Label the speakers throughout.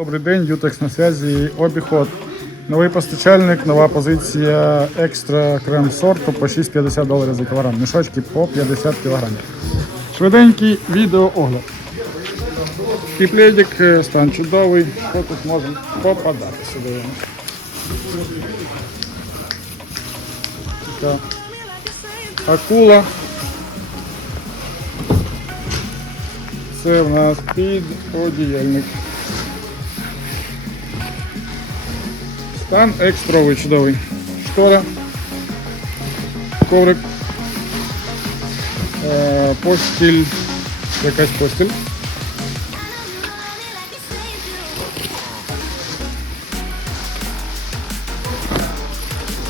Speaker 1: Добрий день, Ютекс на зв'язі. Обіход. Новий постачальник, нова позиція екстра крем сорту по 6,50 доларів за кілограм. Мішочки по 50 кілограмів. Швиденький відеоогляд. Кіпледик, е, стан чудовий. Що тут може попадати сюди? Така акула. Це в нас підодіяльник. Стан екстровий чудовий. Штора, коврик, е, постіль, якась постіль.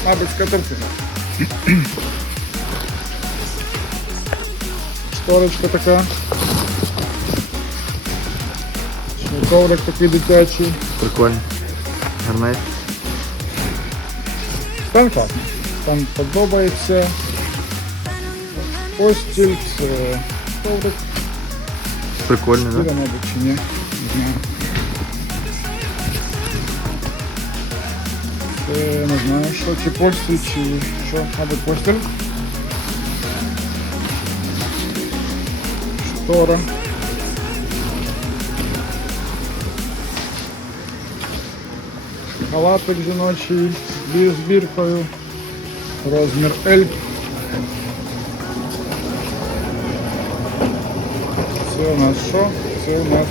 Speaker 1: Мабуть, скатертина. Шторочка така. Коврик такий дитячий.
Speaker 2: Прикольно. Гарнець.
Speaker 1: Стан класний. Стан подобається. Постіль, це коврик,
Speaker 2: Прикольно,
Speaker 1: біля,
Speaker 2: да?
Speaker 1: мабуть, чи ні. Не знаю. Це не знаю, що, чи постіль, чи що, мабуть, постіль. Штора. Халатик жіночий Зі збіркою. Розмір L. Це у нас що? Це у нас.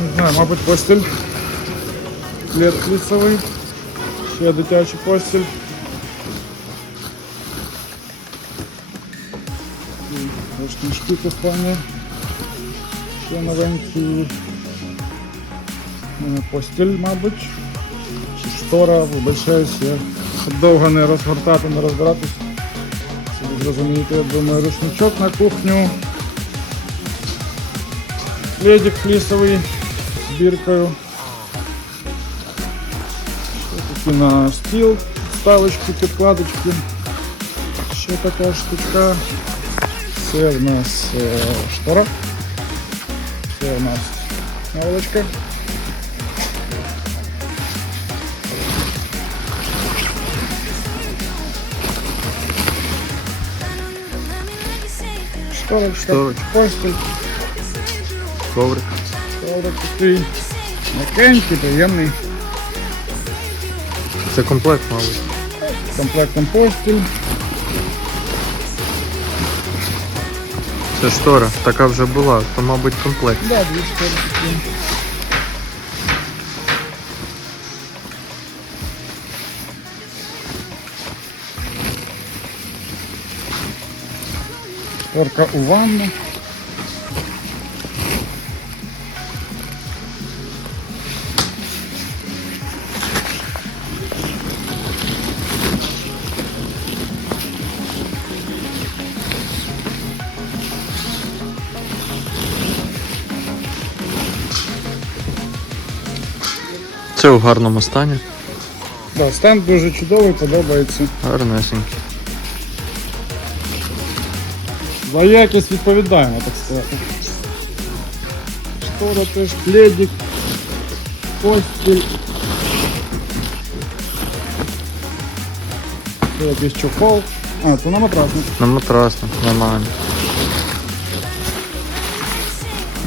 Speaker 1: Не знаю, мабуть, постіль. Плед лісовий. Ще дитячий постіль. Рушнички кухонні. Ще новенькі. Е, Постіль, мабуть. Вибачаюсь, я щоб довго не розгортати, не розбиратись. Зрозумієте, я думаю, рушничок на кухню. Ледик флісовий з біркою. Ще такі на стіл, ставочки, підкладочки. Ще така штучка. Це в нас е, штора. Це в нас наволочка. Шторочка,
Speaker 2: Шторочка.
Speaker 1: Костик.
Speaker 2: Коврик.
Speaker 1: Коврик такий Макенький, приємний.
Speaker 2: Це комплект, мабуть.
Speaker 1: Комплектом постіль.
Speaker 2: Це штора. Така вже була, то, мабуть, комплект.
Speaker 1: Да, дві штори такі. Шторка у ванну.
Speaker 2: Це у гарному стані.
Speaker 1: Да, стан дуже чудовий, подобається.
Speaker 2: Гарнесенький.
Speaker 1: За якість відповідаємо, так сказати. Штора теж, пледик, постіль. Це якийсь чохол. А, це на матрасник.
Speaker 2: На матрасник, нормально.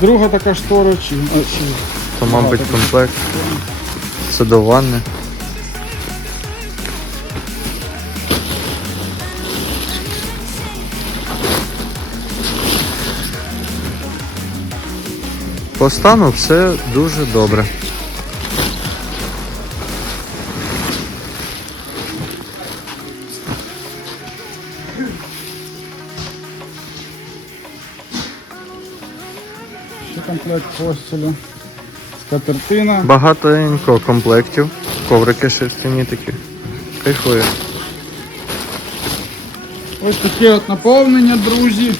Speaker 1: Друга така штора, чи, а, чи
Speaker 2: То, мабуть, комплект. Це до ванни. По стану все дуже добре.
Speaker 1: комплект постілі. Скатертина.
Speaker 2: Багатенько комплектів. Коврики шерстяні такі. Кайфує.
Speaker 1: Ось таке от наповнення, друзі.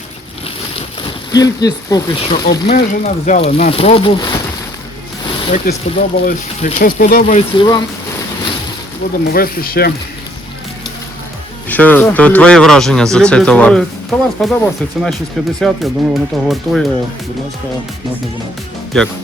Speaker 1: Кількість поки що обмежена, взяли на пробу. Як і сподобалось. Якщо сподобається і вам, будемо вести ще.
Speaker 2: Що то твої враження за цей товар?
Speaker 1: Товар сподобався, ціна 6,50, я думаю, воно того вартує. Будь ласка, можна замовити.
Speaker 2: Дякую.